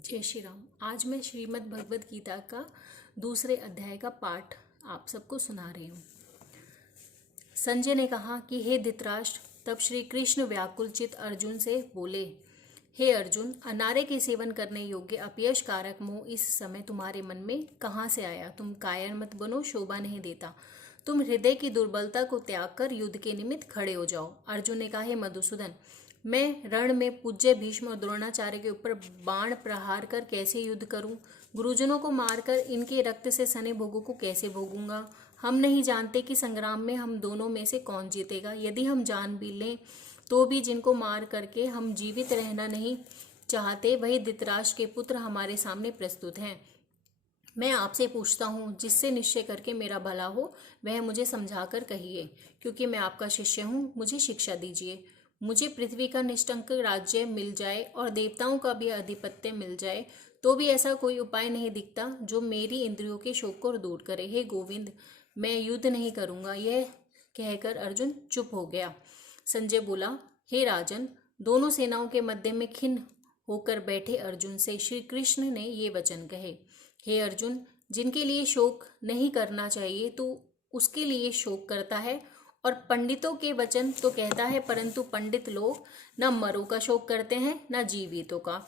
जय श्री राम। आज मैं श्रीमद् भगवद गीता का दूसरे अध्याय का पाठ आप सबको सुना रही हूँ। संजय ने कहा कि हे धृतराष्ट्र, तब श्री कृष्ण व्याकुलचित अर्जुन से बोले, हे अर्जुन, अनारे के सेवन करने योग्य अपयश कारक मोह इस समय तुम्हारे मन में कहाँ से आया? तुम कायर मत बनो, शोभा नहीं देता। तुम हृदय की दुर्बलता को त्याग कर युद्ध के निमित्त खड़े हो जाओ। अर्जुन ने कहा, हे मधुसूदन, मैं रण में पूज्य भीष्म और द्रोणाचार्य के ऊपर बाण प्रहार कर कैसे युद्ध करूं? गुरुजनों को मारकर इनके रक्त से सने भोगों को कैसे भोगूंगा? हम नहीं जानते कि संग्राम में हम दोनों में से कौन जीतेगा। यदि हम जान भी लें तो भी जिनको मार करके हम जीवित रहना नहीं चाहते, वही धृतराष्ट्र के पुत्र हमारे सामने प्रस्तुत हैं। मैं आपसे पूछता हूँ, जिससे निश्चय करके मेरा भला हो वह मुझे समझाकर कहिए, क्योंकि मैं आपका शिष्य हूँ। मुझे शिक्षा दीजिए। मुझे पृथ्वी का निष्कंक राज्य मिल जाए और देवताओं का भी आधिपत्य मिल जाए तो भी ऐसा कोई उपाय नहीं दिखता जो मेरी इंद्रियों के शोक को दूर करे। हे गोविंद, मैं युद्ध नहीं करूँगा। यह कहकर अर्जुन चुप हो गया। संजय बोला, हे राजन, दोनों सेनाओं के मध्य में खिन्न होकर बैठे अर्जुन से श्री कृष्ण ने ये वचन कहे, हे अर्जुन, जिनके लिए शोक नहीं करना चाहिए तो उसके लिए शोक करता है, और पंडितों के वचन तो कहता है, परंतु पंडित लोग न मरों का शोक करते हैं न जीवितों का।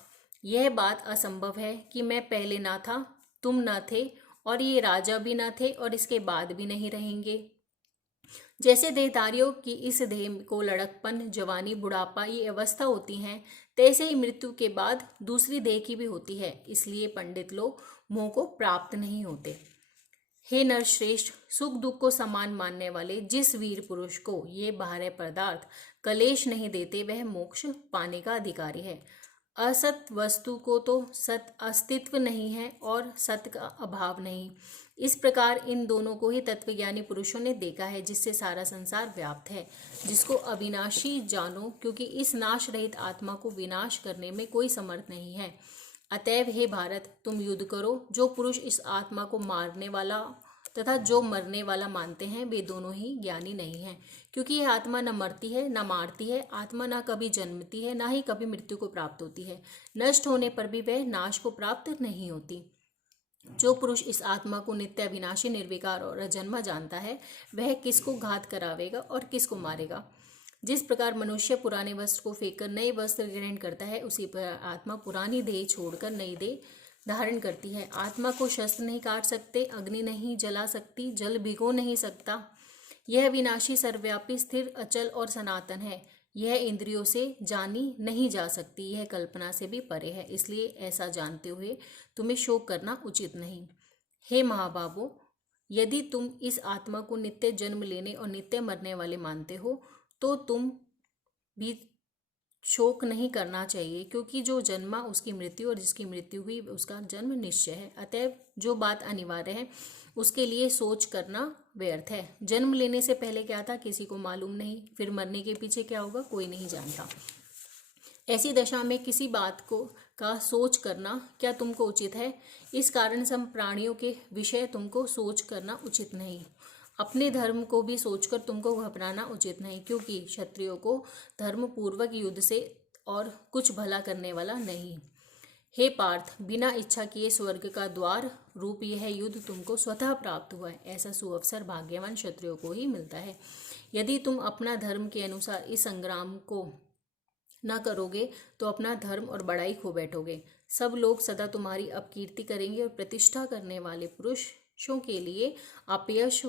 यह बात असंभव है कि मैं पहले ना था, तुम न थे, और ये राजा भी न थे और इसके बाद भी नहीं रहेंगे। जैसे देहधारियों की इस देह को लड़कपन, जवानी, बुढ़ापा ये अवस्था होती हैं, तैसे ही मृत्यु के बाद दूसरी देह की भी होती है। इसलिए पंडित लोग मोह को प्राप्त नहीं होते। हे नरश्रेष्ठ, सुख दुख को समान मानने वाले जिस वीर पुरुष को ये बाह्य पदार्थ कलेश नहीं देते, वह मोक्ष पाने का अधिकारी है। असत वस्तु को तो सत अस्तित्व नहीं है और सत का अभाव नहीं। इस प्रकार इन दोनों को ही तत्वज्ञानी पुरुषों ने देखा है, जिससे सारा संसार व्याप्त है। जिसको अविनाशी जानो, क्योंकि इस नाश रहित आत्मा को विनाश करने में कोई समर्थ नहीं है। अतएव हे भारत, तुम युद्ध करो। जो पुरुष इस आत्मा को मारने वाला तथा जो मरने वाला मानते हैं, वे दोनों ही ज्ञानी नहीं हैं, क्योंकि यह आत्मा न मरती है न मारती है। आत्मा न कभी जन्मती है न ही कभी मृत्यु को प्राप्त होती है। नष्ट होने पर भी वह नाश को प्राप्त नहीं होती। जो पुरुष इस आत्मा को नित्य अविनाशी, निर्विकार और अजन्मा जानता है, वह किसको घात करावेगा और किसको मारेगा। जिस प्रकार मनुष्य पुराने वस्त्र को फेंककर नए वस्त्र ग्रहण करता है, उसी प्रकार आत्मा पुरानी देह छोड़कर नई देह धारण करती है। आत्मा को शस्त्र नहीं काट सकते, अग्नि नहीं जला सकती, जल भिगो नहीं सकता। यह विनाशी, सर्वव्यापी, स्थिर, अचल और सनातन है। यह इंद्रियों से जानी नहीं जा सकती, यह कल्पना से भी परे है। इसलिए ऐसा जानते हुए तुम्हें शोक करना उचित नहीं। हे महाबाबो, यदि तुम इस आत्मा को नित्य जन्म लेने और नित्य मरने वाले मानते हो तो तुम भी शोक नहीं करना चाहिए, क्योंकि जो जन्मा उसकी मृत्यु और जिसकी मृत्यु हुई उसका जन्म निश्चय है। अतएव जो बात अनिवार्य है उसके लिए सोच करना व्यर्थ है। जन्म लेने से पहले क्या था किसी को मालूम नहीं, फिर मरने के पीछे क्या होगा कोई नहीं जानता। ऐसी दशा में किसी बात को का सोच करना क्या तुमको उचित है? इस कारण सम प्राणियों के विषय तुमको सोच करना उचित नहीं। अपने धर्म को भी सोचकर तुमको घबराना उचित नहीं, क्योंकि क्षत्रियों को धर्म पूर्वक युद्ध से और कुछ भला करने वाला नहीं। हे पार्थ, बिना इच्छा किए स्वर्ग का द्वार रूप यह युद्ध तुमको स्वतः प्राप्त हुआ है। ऐसा सुअवसर भाग्यवान क्षत्रियों को ही मिलता है। यदि तुम अपना धर्म के अनुसार इस संग्राम को न करोगे तो अपना धर्म और बड़ाई खो बैठोगे। सब लोग सदा तुम्हारी अपकीर्ति करेंगे और प्रतिष्ठा करने वाले पुरुषों के लिए अपयश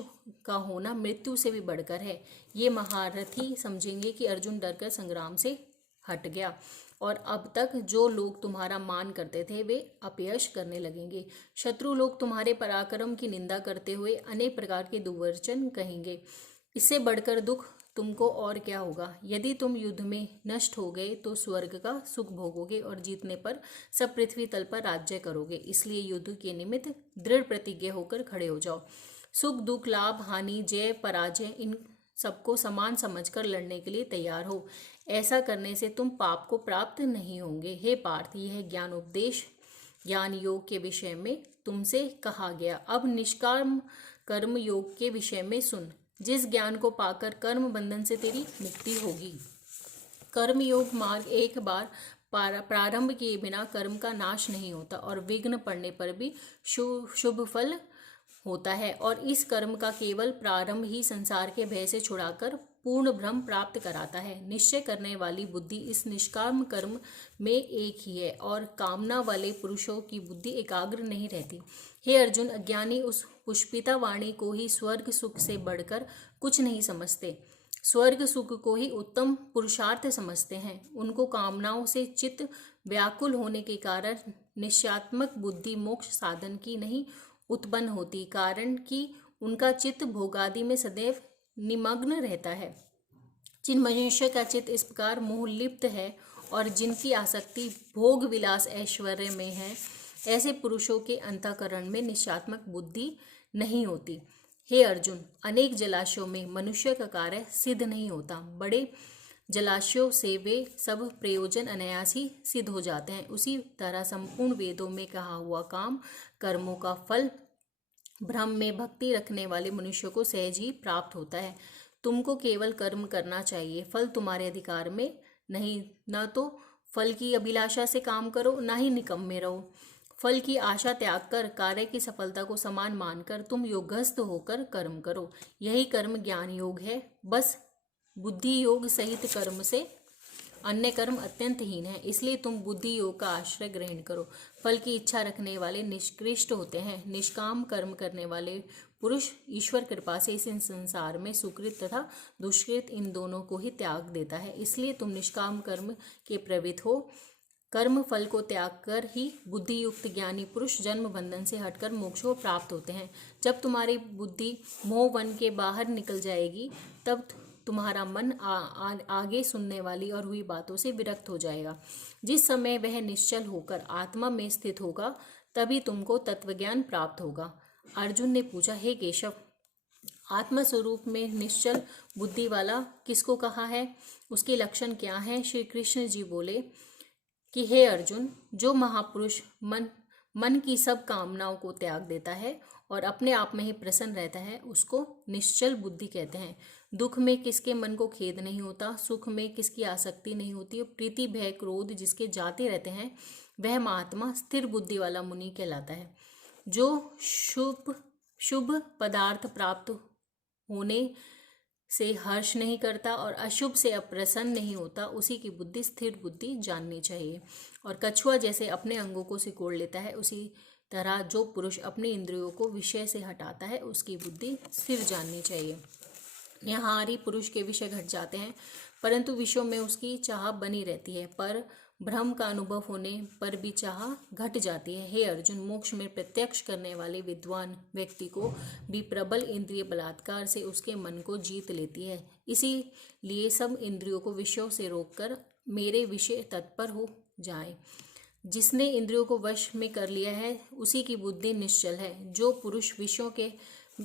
का होना मृत्यु से भी बढ़कर है। ये महारथी समझेंगे कि अर्जुन डरकर संग्राम से हट गया, और अब तक जो लोग तुम्हारा मान करते थे वे अपयश करने लगेंगे। शत्रु लोग तुम्हारे पराक्रम की निंदा करते हुए अनेक प्रकार के दुर्वचन कहेंगे। इससे बढ़कर दुख तुमको और क्या होगा? यदि तुम युद्ध में नष्ट हो गए तो स्वर्ग का सुख भोगोगे और जीतने पर सब पृथ्वी तल पर राज्य करोगे। इसलिए युद्ध के निमित्त दृढ़ प्रतिज्ञ होकर खड़े हो जाओ। सुख दुख, लाभ हानि, जय पराजय, इन सबको समान समझकर लड़ने के लिए तैयार हो। ऐसा करने से तुम पाप को प्राप्त नहीं होंगे। हे पार्थ, यह ज्ञान उपदेश ज्ञान योग के विषय में तुमसे कहा गया। अब निष्काम कर्म योग के विषय में सुन। जिस ज्ञान को पाकर कर्म बंधन से तेरी मुक्ति होगी। कर्म योग मार्ग एक बार प्रारंभ किए बिना कर्म का नाश नहीं होता और विघ्न पड़ने पर भी शुभ फल होता है। और इस कर्म का केवल प्रारंभ ही संसार के भय से छुड़ाकर पूर्ण ब्रह्म प्राप्त कराता है। निश्चय करने वाली बुद्धि इस निष्काम कर्म में एक ही है और कामना वाले पुरुषों की बुद्धि एकाग्र नहीं रहती। हे अर्जुन, अज्ञानी उस पुष्पिता वाणी को ही स्वर्ग सुख से बढ़कर कुछ नहीं समझते, स्वर्ग सुख को ही उत्तम पुरुषार्थ समझते हैं। उनको कामनाओं से चित्त व्याकुल होने के कारण निश्चयात्मक बुद्धि मोक्ष साधन की नहीं उत्पन्न होती, कारण कि उनका चित्त भोगादि में सदैव निमग्न रहता है। जिन मनुष्य का चित्त इस प्रकार मोह लिप्त है और जिनकी आसक्ति भोग विलास ऐश्वर्य में है, ऐसे पुरुषों के अंतःकरण में निश्चयात्मक बुद्धि नहीं होती। हे अर्जुन, अनेक जलाशयों में मनुष्य का कार्य सिद्ध नहीं होता। बड़े जलाशयों से वे सब प्रयोजन अनायास ही सिद्ध हो जाते हैं। उसी तरह संपूर्ण वेदों में कहा हुआ काम कर्मों का फल ब्रह्म में भक्ति रखने वाले मनुष्य को सहज ही प्राप्त होता है। तुमको केवल कर्म करना चाहिए, फल तुम्हारे अधिकार में नहीं। न तो फल की अभिलाषा से काम करो, न ही निकम्मे रहो। फल की आशा त्याग कर कार्य की सफलता को समान मानकर तुम योगस्थ होकर कर्म करो। यही कर्म ज्ञान योग है। बस बुद्धि योग सहित कर्म से अन्य कर्म अत्यंत हीन है, इसलिए तुम बुद्धि योग का आश्रय ग्रहण करो। फल की इच्छा रखने वाले निष्कृष्ट होते हैं। निष्काम कर्म करने वाले पुरुष ईश्वर कृपा से इस संसार में सुकृत तथा दुष्कृत इन दोनों को ही त्याग देता है। इसलिए तुम निष्काम कर्म के प्रवृत्त हो। कर्म फल को त्याग कर ही बुद्धि युक्त ज्ञानी पुरुष जन्म बंधन से हटकर मोक्ष को प्राप्त होते हैं। जब तुम्हारी बुद्धि मोह वन के बाहर निकल जाएगी, तब तुम्हारा मन आगे सुनने वाली और हुई बातों से विरक्त हो जाएगा। जिस समय वह निश्चल होकर आत्मा में स्थित होगा, तभी तुमको तत्वज्ञान प्राप्त होगा। अर्जुन ने पूछा, हे केशव, आत्मा स्वरूप में निश्चल बुद्धि वाला किसको कहा है? उसके लक्षण क्या हैं? श्री कृष्ण जी बोले कि हे अर्जुन, जो महापुरुष मन की सब कामनाओं को त्याग देता है और अपने आप में ही प्रसन्न रहता है, उसको निश्चल बुद्धि कहते हैं। दुख में किसके मन को खेद नहीं होता, सुख में किसकी आसक्ति नहीं होती, प्रीति भय क्रोध जिसके जाते रहते हैं, वह महात्मा स्थिर बुद्धि वाला मुनि कहलाता है। जो शुभ पदार्थ प्राप्त होने से हर्ष नहीं करता और अशुभ से अप्रसन्न नहीं होता, उसी की बुद्धि स्थिर बुद्धि जाननी चाहिए। और कछुआ जैसे अपने अंगों को सिकोड़ लेता है, उसी तरह जो पुरुष अपने इंद्रियों को विषय से हटाता है, उसकी बुद्धि स्थिर जाननी चाहिए। यहाँ हरि पुरुष के विषय घट जाते हैं, परंतु विषयों में उसकी चाह बनी रहती है। पर भ्रम का अनुभव होने पर भी चाह घट जाती है। हे अर्जुन, मोक्ष में प्रत्यक्ष करने वाले विद्वान व्यक्ति को भी प्रबल इंद्रिय बलात्कार से उसके मन को जीत लेती है। इसीलिए सब इंद्रियों को विषयों से रोककर मेरे विषय तत्पर हो जाए। जिसने इंद्रियों को वश में कर लिया है, उसी की बुद्धि निश्चल है। जो पुरुष विषयों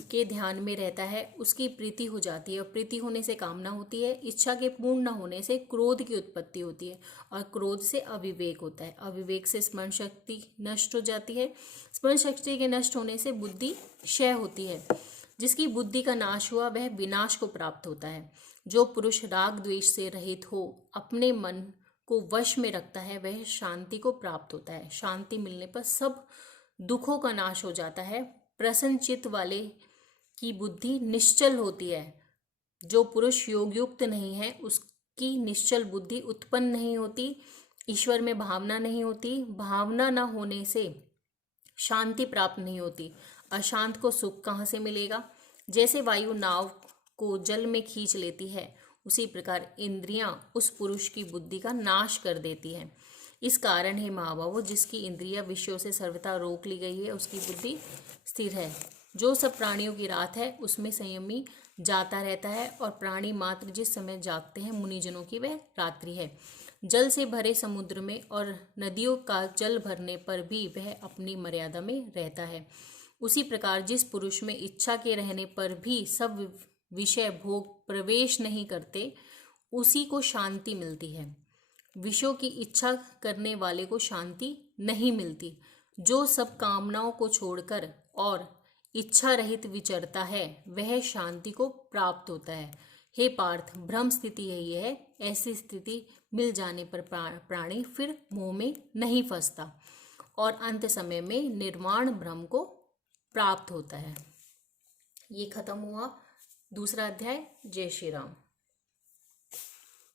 के ध्यान में रहता है, उसकी प्रीति हो जाती है और प्रीति होने से कामना होती है। इच्छा के पूर्ण न होने से क्रोध की उत्पत्ति होती है और क्रोध से अविवेक होता है। अविवेक से स्मरण शक्ति नष्ट हो जाती है। स्मरण शक्ति के नष्ट होने से बुद्धि क्षय होती है। जिसकी बुद्धि का नाश हुआ, वह विनाश को प्राप्त होता है। जो पुरुष राग द्वेष से रहित हो, अपने मन को वश में रखता है, वह शांति को प्राप्त होता है। शांति मिलने पर सब दुखों का नाश हो जाता है। प्रसन्न चित्त वाले की बुद्धि निश्चल होती है। जो पुरुष योग युक्त नहीं है, उसकी निश्चल बुद्धि उत्पन्न नहीं होती। ईश्वर में भावना नहीं होती। भावना न होने से शांति प्राप्त नहीं होती। अशांत को सुख कहाँ से मिलेगा? जैसे वायु नाव को जल में खींच लेती है, उसी प्रकार इंद्रियां उस पुरुष की बुद्धि का नाश कर देती है। इस कारण हे महाबाहो, जिसकी इंद्रियां विषयों से सर्वथा रोक ली गई है, उसकी बुद्धि स्थिर है। जो सब प्राणियों की रात है, उसमें संयमी जाता रहता है और प्राणी मात्र जिस समय जागते हैं, मुनिजनों की वह रात्रि है। जल से भरे समुद्र में और नदियों का जल भरने पर भी वह अपनी मर्यादा में रहता है। उसी प्रकार जिस पुरुष में इच्छा के रहने पर भी सब विषय भोग प्रवेश नहीं करते, उसी को शांति मिलती है। विषयों की इच्छा करने वाले को शांति नहीं मिलती। जो सब कामनाओं को छोड़कर और इच्छा रहित विचरता है, वह शांति को प्राप्त होता है। हे पार्थ, भ्रम स्थिति यही है। ऐसी स्थिति मिल जाने पर प्राणी फिर मोह में नहीं फंसता और अंत समय में निर्वाण ब्रह्म को प्राप्त होता है। ये खत्म हुआ दूसरा अध्याय। जय श्री राम।